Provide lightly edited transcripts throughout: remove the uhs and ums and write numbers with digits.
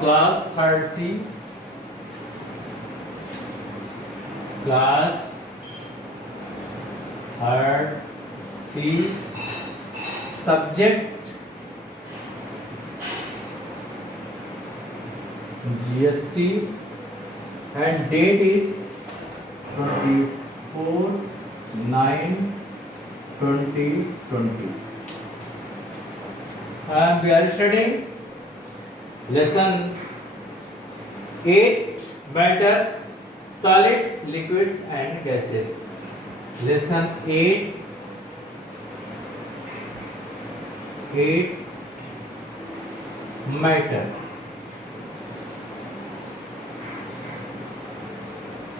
class third C. Class third C. Subject GSC and date is 24/9/2020. And we are studying lesson 8, matter, solids, liquids and gases. Lesson 8 matter.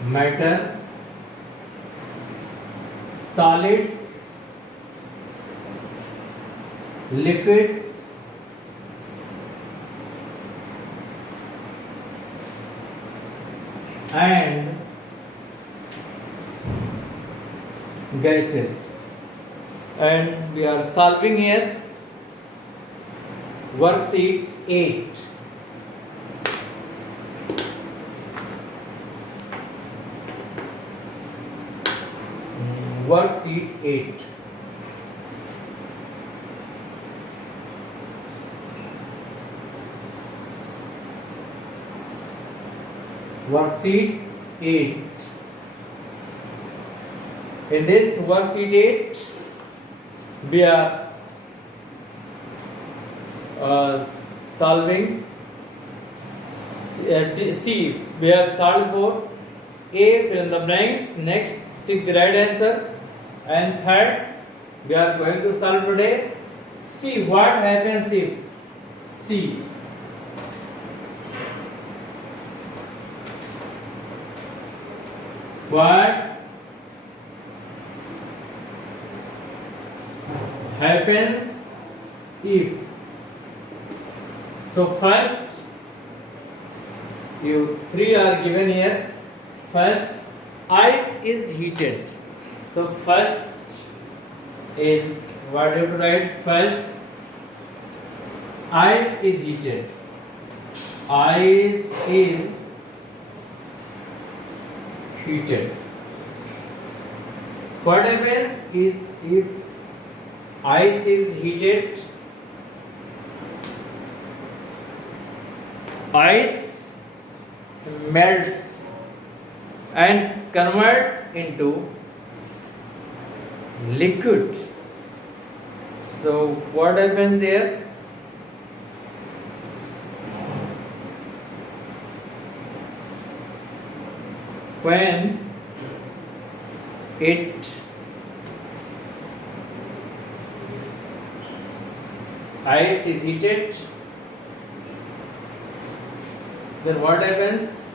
Matter, solids, liquids and gases. And we are solving here worksheet 8. Worksheet 8. Worksheet 8. In this worksheet 8, we are solving C. We have solved for A, fill in the blanks. Next, take the right answer. And third, we are going to solve today C. What happens if C? What happens if? So first, you three are given here. First, ice is heated. So first is what you have to write. First, ice is heated. Ice is heated. What happens is if ice is heated, ice melts and converts into liquid. So what happens there? When ice is heated, then what happens?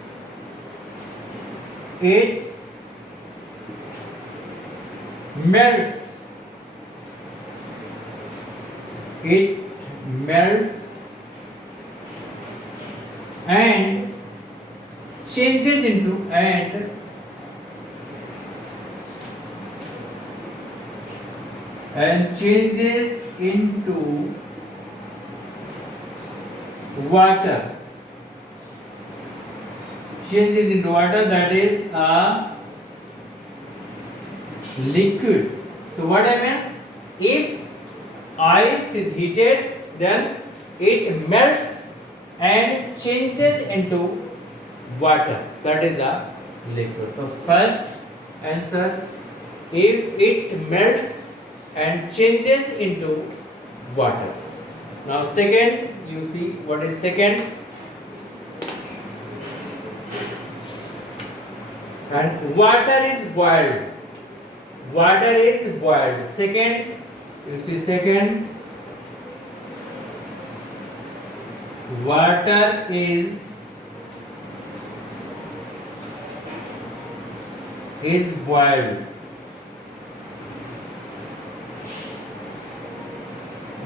It melts. It melts and changes into water. Changes into water, that is a liquid. So what happens? If ice is heated, then it melts and changes into water, that is a liquid. So first answer, if it melts and changes into water. Now second, you see what is second? And water is boiled. Water is boiled. Second, you see second, water is boiled.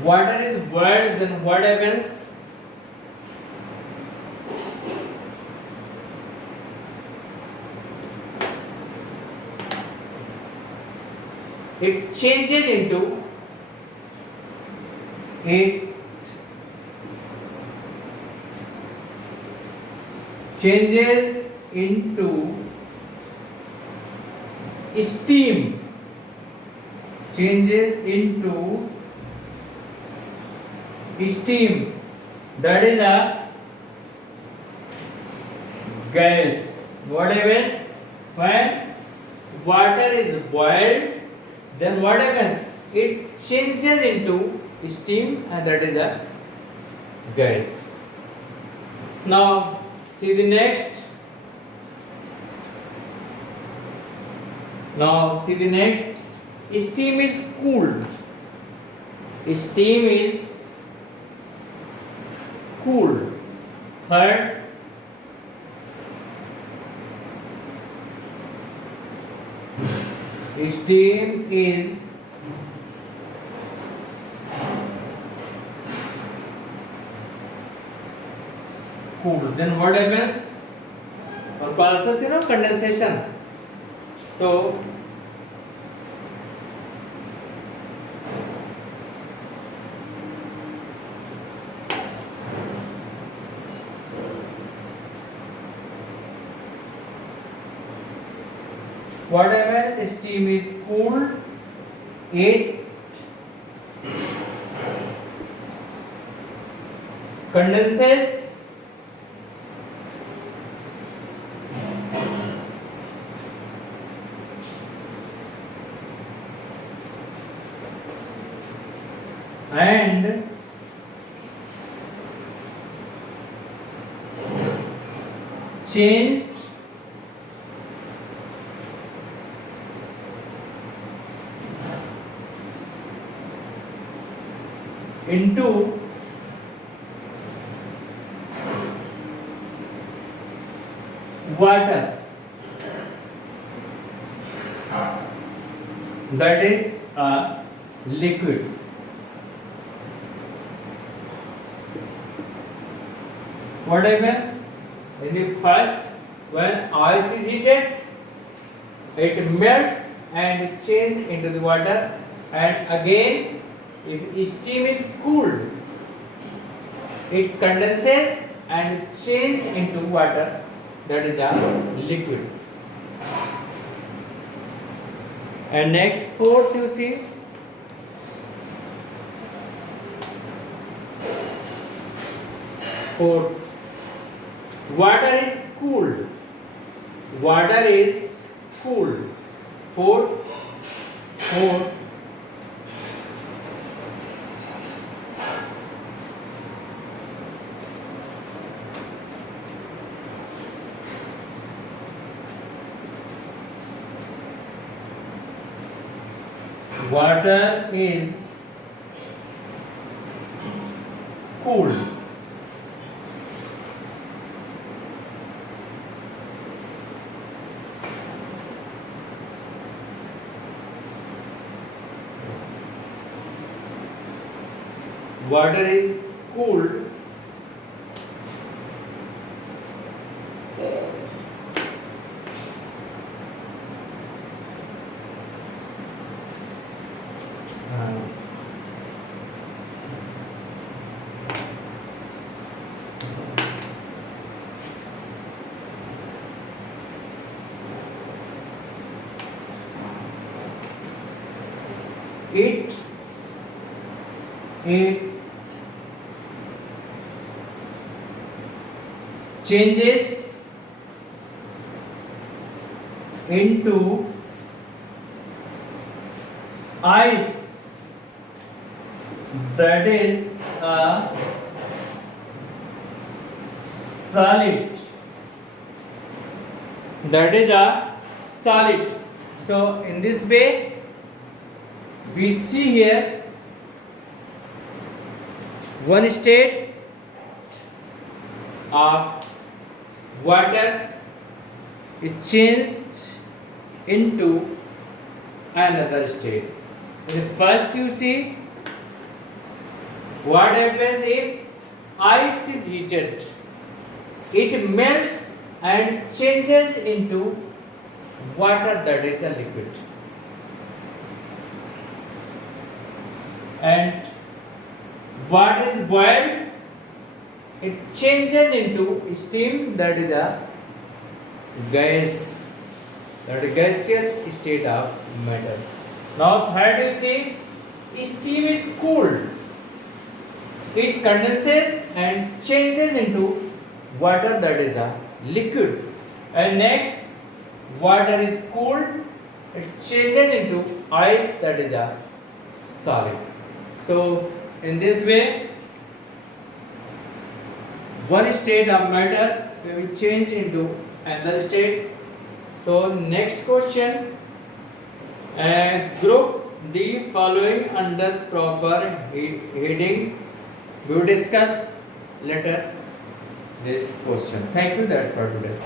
Water is boiled, then what happens? It changes into changes into steam, changes into steam, that is a gas. What happens when water is boiled, then what happens, it changes into steam, and that is a gas. Now see the next. Now see the next. Steam is cooled. Steam is cooled. Third, steam is cooled. Then what happens? Or process, condensation. So what happens? Steam is cooled. It condenses. And changed into water, that is a liquid. What happens? In the first, when ice is heated, it melts and changes into the water, and again if steam is cooled, it condenses and changes into water, that is a liquid. And next, fourth, you see, fourth, water is cooled. Water is cooled. Fourth, water is cooled. Water is cooled. It changes into ice, that is a solid, that is a solid. So in this way we see here one state of water is changed into another state. In the first, you see what happens if ice is heated. It melts and changes into water, that is a liquid. And water is boiled it changes into steam, that is a gas, that is gaseous state of matter. Now third you see, steam is cooled. It condenses and changes into water, that is a liquid. And next, water is cooled, it changes into ice, that is a solid. So in this way, one state of matter will change into another state. So next question, group the following under proper headings. We will discuss later this question. Thank you. That's for today.